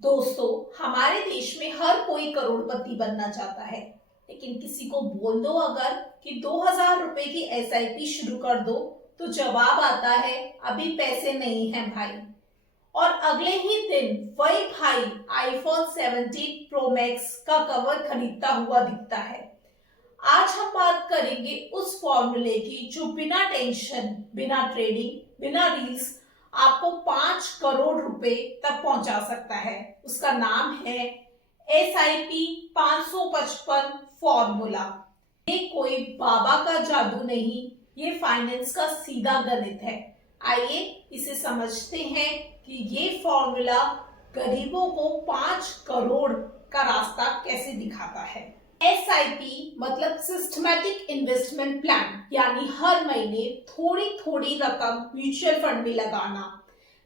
दोस्तों, हमारे देश में हर कोई करोड़पति बनना चाहता है। लेकिन किसी को बोल दो अगर कि 2000 रुपए की एसआईपी शुरू कर दो, तो जवाब आता है अभी पैसे नहीं हैं भाई। और अगले ही दिन वही भाई आईफोन 17 प्रो मैक्स का कवर खरीदता हुआ दिखता है। आज हम बात करेंगे उस फॉर्मूले की जो बिना टेंशन, बिना ट्रेडिंग, बिना रील्स आपको 5 करोड़ रुपए तक पहुंचा सकता है। उसका नाम है SIP 555 फॉर्मूला। ये कोई बाबा का जादू नहीं, ये फाइनेंस का सीधा गणित है। आइए इसे समझते हैं कि ये फॉर्मूला गरीबों को 5 करोड़ का रास्ता कैसे दिखाता है। SIP मतलब सिस्टमैटिक इन्वेस्टमेंट प्लान, यानी हर महीने थोड़ी थोड़ी रकम म्यूचुअल फंड में लगाना।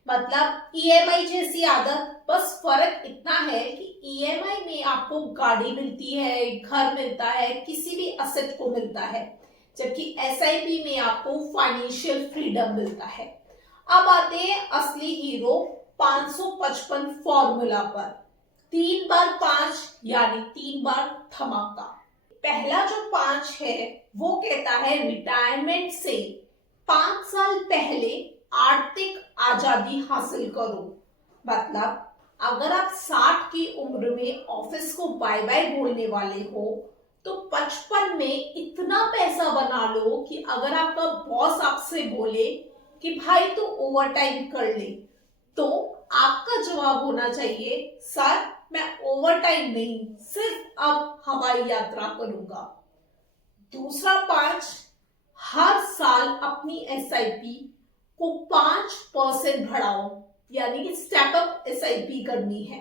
मतलब EMI जैसी आदत, बस फर्क इतना है कि EMI में आपको गाड़ी मिलती है, घर मिलता है, किसी भी असेट को मिलता है, जबकि SIP में आपको फाइनेंशियल फ्रीडम मिलता है। अब आते हैं असली हीरो 555 फॉर्मूला पर। 3 बार 5 यानी 3 बार धमाका। पहला जो 5 है वो कहता है रिटायरमेंट से 5 साल पहले आर्थिक आजादी हासिल करो। मतलब अगर आप 60 की उम्र में ऑफिस को बाय बाय बोलने वाले हो, तो 55 में इतना पैसा बना लो कि अगर आपका बॉस आपसे बोले कि भाई तू ओवर टाइम कर ले, तो आपका जवाब होना चाहिए, सर मैं ओवर टाइम नहीं, सिर्फ अब हवाई यात्रा करूंगा। दूसरा 5, हर साल अपनी SIP को 5% बढ़ाओ, यानी कि स्टेप अप SIP करनी है।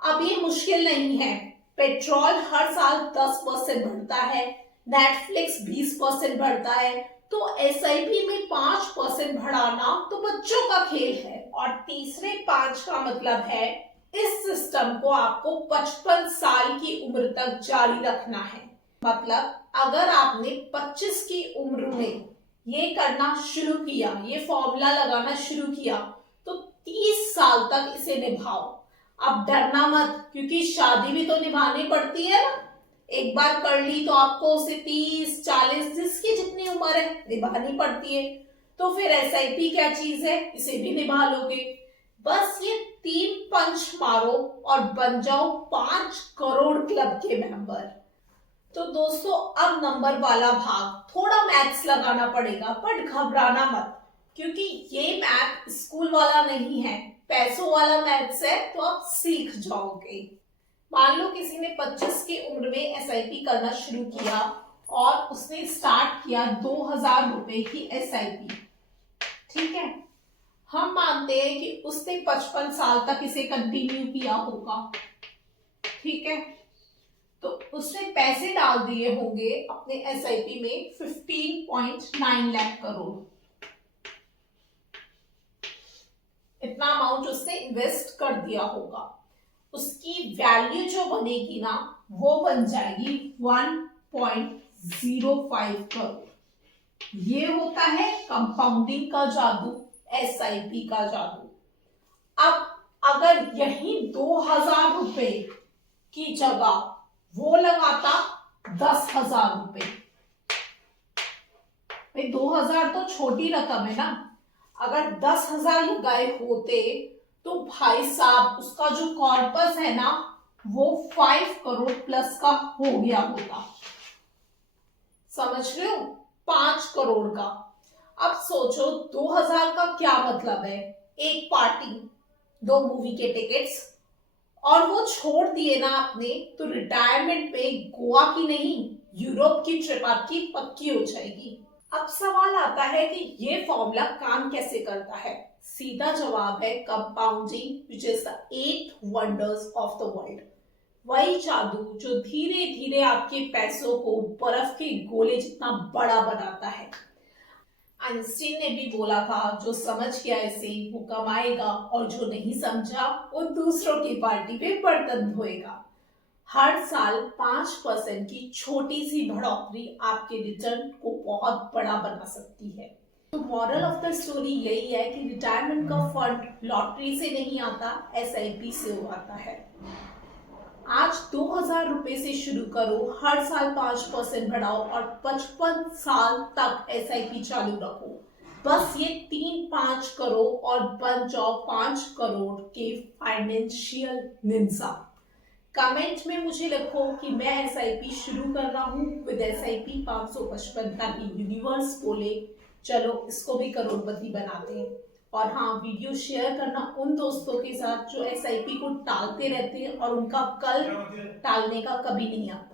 अब ये मुश्किल नहीं है। पेट्रोल हर साल 10% बढ़ता है, नेटफ्लिक्स 20% बढ़ता है, तो SIP में 5% बढ़ाना तो बच्चों का खेल है। और तीसरे 5 का मतलब है इस सिस्टम को आपको 55 साल की उम्र तक जारी रखना है। मतलब अगर आपने 25 की उम्र में ये करना शुरू किया, ये फॉर्मूला लगाना शुरू किया, तो 30 साल तक इसे निभाओ। अब डरना मत, क्योंकि शादी भी तो निभानी पड़ती है ना। एक बार कर ली तो आपको उसे 30, 40, जिसकी जितनी उम्र है निभानी पड़ती है। तो फिर SIP क्या चीज है, इसे भी निभा लोगे। बस ये 3 पंच मारो और बन जाओ 5 करोड़ क्लब के मेंबर। तो दोस्तों, अब नंबर वाला भाग, थोड़ा मैथ्स लगाना पड़ेगा, पर घबराना मत, क्योंकि ये मैथ स्कूल वाला नहीं है, पैसों वाला मैथ्स है, तो आप सीख जाओगे। मान लो किसी ने 25 की उम्र में SIP करना शुरू किया और उसने स्टार्ट किया 2000 रुपए की SIP। ठीक है, हम मानते हैं कि उसने 55 साल तक इसे कंटिन्यू किया होगा। ठीक है, तो उसने पैसे डाल दिए होंगे अपने SIP में 15.9 लाख करोड़। इतना अमाउंट उसने इन्वेस्ट कर दिया होगा। उसकी वैल्यू जो बनेगी ना, वो बन जाएगी 1.05 करोड़। ये होता है कंपाउंडिंग का जादू, SIP का जादू। अब अगर यही 2000 रुपए की जगह वो लगाता 10,000 रुपए, भाई 2000 तो छोटी रकम है ना। अगर 10,000 लगाए होते तो भाई साहब उसका जो कॉर्पस है ना, वो 5 करोड़ प्लस का हो गया होता। समझ रहे हो, 5 करोड़ का। अब सोचो 2000 का क्या मतलब है, एक पार्टी, 2 मूवी के टिकट्स, और वो छोड़ दिए ना आपने, तो रिटायरमेंट में गोवा की नहीं, यूरोप की ट्रिप आपकी पक्की हो जाएगी। अब सवाल आता है कि ये फॉर्मूला काम कैसे करता है। सीधा जवाब है compounding, which is the 8 wonders of the world. वही जादू जो धीरे धीरे आपके पैसों को बर्फ के गोले जितना बड़ा बनाता है। आइंस्टीन ने भी बोला था, जो समझ गया इसे वो कमाएगा, और जो नहीं समझा वो दूसरों की पार्टी में बर्तन धोएगा। हर साल 5% की छोटी सी बढ़ोतरी आपके रिटर्न को बहुत बड़ा बना सकती है। तो मॉरल ऑफ द स्टोरी यही है कि रिटायरमेंट का फंड लॉटरी से नहीं आता, एसआईपी से आता है। आज 2000 रुपए से शुरू करो, हर साल 5% बढ़ाओ और 55 साल तक एसआईपी चालू रखो। बस ये 3-5 करो और बन जाओ 5 करोड़ के फाइनेंशियल निंजा। कमेंट में मुझे लिखो कि मैं एसआईपी शुरू कर रहा हूँ विद एसआईपी 555, ताकि यूनिवर्स बोले चलो इसको भी करोड़पति बनाते हैं। और हाँ, वीडियो शेयर करना उन दोस्तों के साथ जो एसआईपी को टालते रहते हैं और उनका कल टालने का कभी नहीं आता।